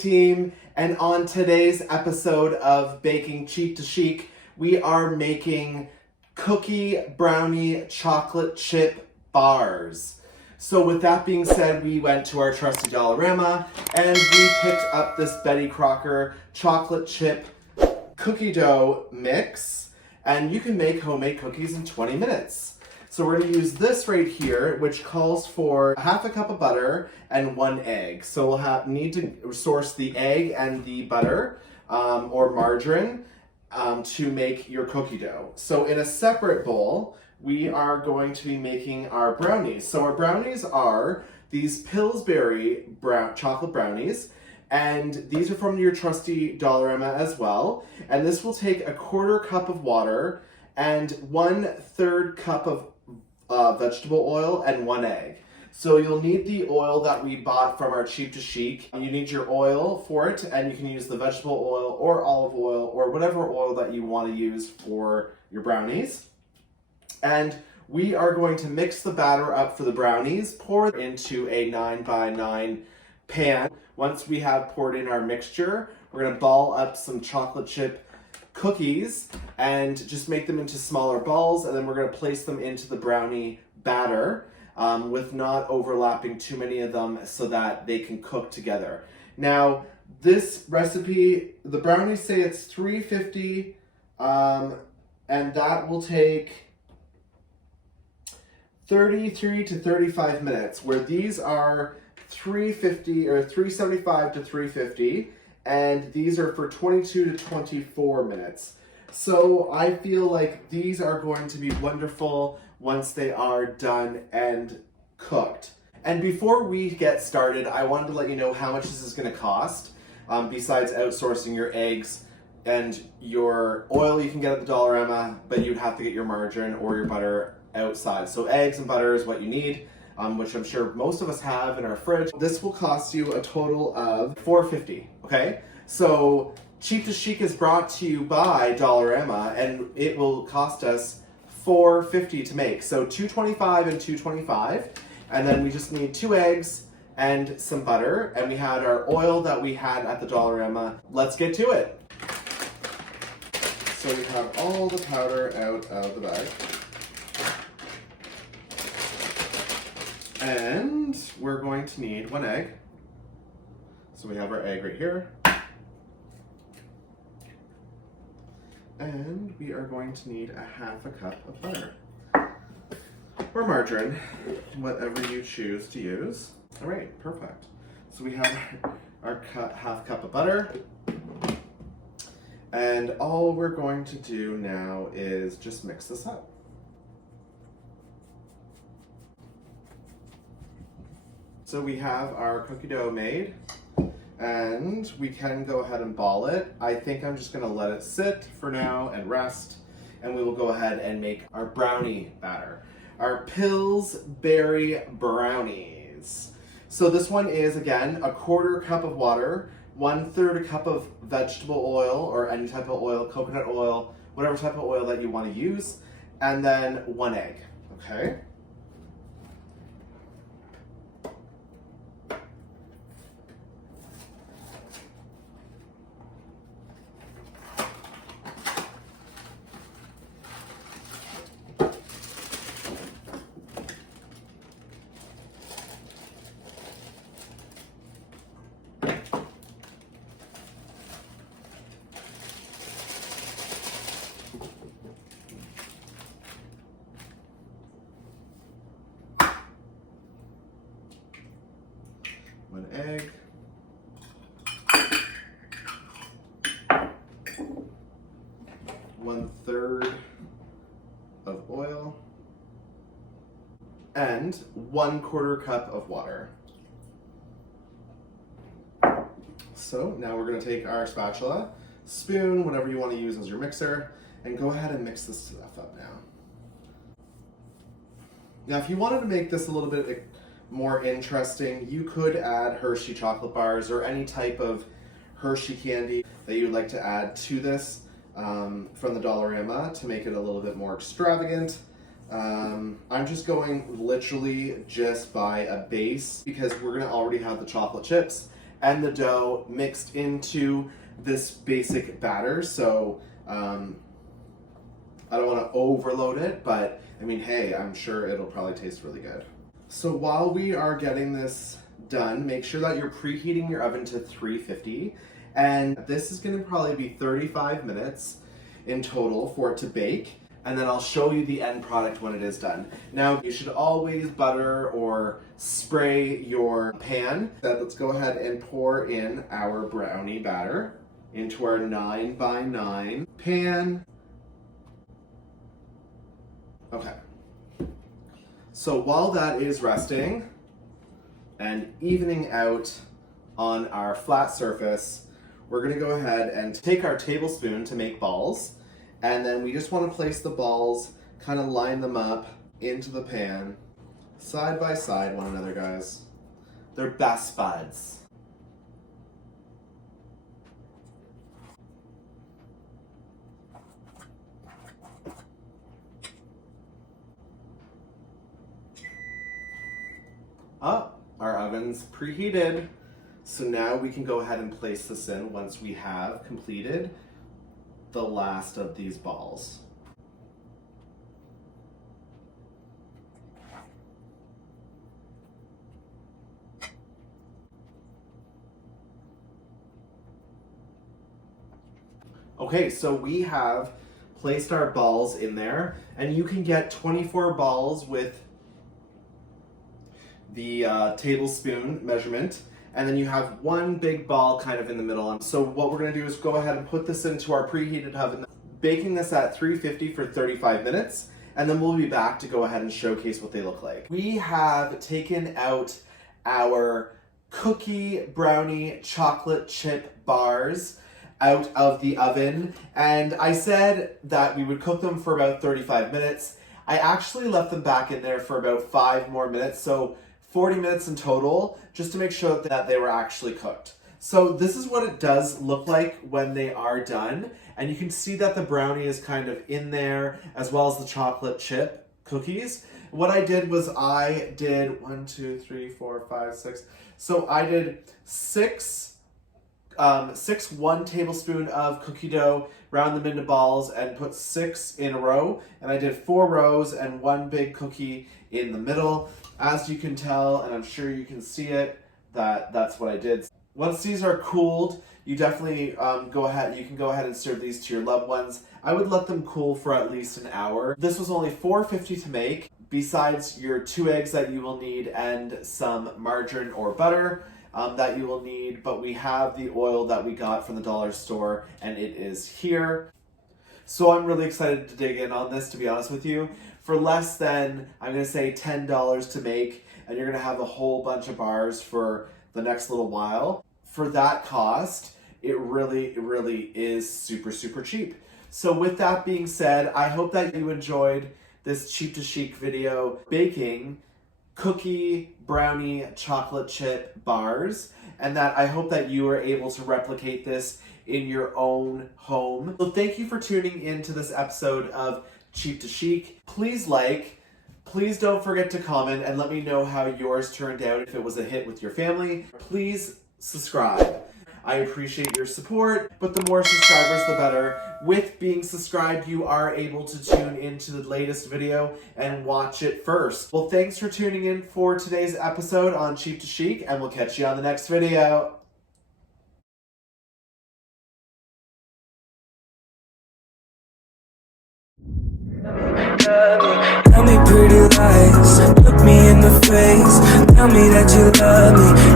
team, and on today's episode of Baking Cheek to Chic, we are making cookie brownie chocolate chip bars. So with that being said, we went to our trusty Dollarama and we picked up this Betty Crocker chocolate chip cookie dough mix, and you can make homemade cookies in 20 minutes. So we're going to use this right here, which calls for half a cup of butter and 1 egg. So we'll need to source the egg and the butter or margarine to make your cookie dough. So in a separate bowl, we are going to be making our brownies. So our brownies are these Pillsbury chocolate brownies, and these are from your trusty Dollarama as well. And this will take a 1/4 cup of water and 1/3 cup of vegetable oil and 1 egg. So you'll need the oil that we bought from our Cheap to Chic. You need your oil for it, and you can use the vegetable oil or olive oil or whatever oil that you want to use for your brownies. And we are going to mix the batter up for the brownies, pour it into a 9x9 pan. Once we have poured in our mixture, we're going to ball up some chocolate chip cookies and just make them into smaller balls, and then we're going to place them into the brownie batter with not overlapping too many of them so that they can cook together. Now, this recipe, the brownies say it's 350, and that will take 33 to 35 minutes, where these are 350 or 375 to 350, and these are for 22 to 24 minutes. So I feel like these are going to be wonderful once they are done and cooked. And before we get started, I wanted to let you know how much this is going to cost, besides outsourcing your eggs and your oil you can get at the Dollarama, but you'd have to get your margarine or your butter outside. So eggs and butter is what you need, which I'm sure most of us have in our fridge. This will cost you a total of $4.50, okay? So Cheap to Chic is brought to you by Dollarama, and it will cost us $4.50 to make. So $2.25 and $2.25, and then we just need 2 eggs and some butter, and we had our oil that we had at the Dollarama. Let's get to it. So we have all the powder out of the bag. And we're going to need 1 egg. So we have our egg right here. And we are going to need a half a cup of butter. Or margarine, whatever you choose to use. All right, perfect. So we have our half cup of butter. And all we're going to do now is just mix this up. So we have our cookie dough made, and we can go ahead and ball it. I think I'm just gonna let it sit for now and rest, and we will go ahead and make our brownie batter. Our Pillsbury brownies. So this one is, again, a 1/4 cup of water, 1/3 cup of vegetable oil or any type of oil, coconut oil, whatever type of oil that you want to use, and then 1 egg, okay? One egg, 1/3 of oil, and 1/4 cup of water. So now we're going to take our spatula, spoon, whatever you want to use as your mixer, and go ahead and mix this stuff up now. Now if you wanted to make this a little bit more interesting, you could add Hershey chocolate bars or any type of Hershey candy that you'd like to add to this from the Dollarama to make it a little bit more extravagant. I'm just going literally just by a base because we're gonna already have the chocolate chips and the dough mixed into this basic batter. So I don't want to overload it, but I mean, hey, I'm sure it'll probably taste really good. So while we are getting this done, make sure that you're preheating your oven to 350. And this is going to probably be 35 minutes in total for it to bake. And then I'll show you the end product when it is done. Now, you should always butter or spray your pan. Let's go ahead and pour in our brownie batter into our 9x9 pan. Okay. So while that is resting and evening out on our flat surface, we're gonna go ahead and take our tablespoon to make balls. And then we just want to place the balls, kind of line them up into the pan, side by side one another, guys. They're best buds. Oh, our oven's preheated. So now we can go ahead and place this in once we have completed the last of these balls. Okay, so we have placed our balls in there, and you can get 24 balls with the tablespoon measurement, and then you have one big ball kind of in the middle. So what we're gonna do is go ahead and put this into our preheated oven, baking this at 350 for 35 minutes, and then we'll be back to go ahead and showcase what they look like. We have taken out our cookie brownie chocolate chip bars out of the oven, and I said that we would cook them for about 35 minutes. I actually left them back in there for about 5 more minutes, so 40 minutes in total, just to make sure that they were actually cooked. So this is what it does look like when they are done. And you can see that the brownie is kind of in there, as well as the chocolate chip cookies. What I did was I did 1, 2, 3, 4, 5, 6. So I did 6 1 tablespoon of cookie dough, round them into balls, and put 6 in a row. And I did 4 rows and 1 big cookie in the middle. As you can tell, and I'm sure you can see it, that's what I did. Once these are cooled, you definitely you can go ahead and serve these to your loved ones. I would let them cool for at least an hour. This was only $4.50 to make, besides your 2 eggs that you will need and some margarine or butter that you will need, but we have the oil that we got from the dollar store, and it is here. So I'm really excited to dig in on this, to be honest with you. For less than, I'm going to say $10 to make, and you're going to have a whole bunch of bars for the next little while. For that cost, it really is super, super cheap. So with that being said, I hope that you enjoyed this Cheap to Chic video baking cookie brownie chocolate chip bars, and that I hope that you are able to replicate this in your own home. So thank you for tuning in to this episode of Cheap to Chic. Please please don't forget to comment and let me know how yours turned out, if it was a hit with your family. Please subscribe. I appreciate your support, but the more subscribers, the better. With being subscribed, you are able to tune into the latest video and watch it first. Well, thanks for tuning in for today's episode on Cheap to Chic, and we'll catch you on the next video. Tell me pretty lies, look me in the face. Tell me that you love me.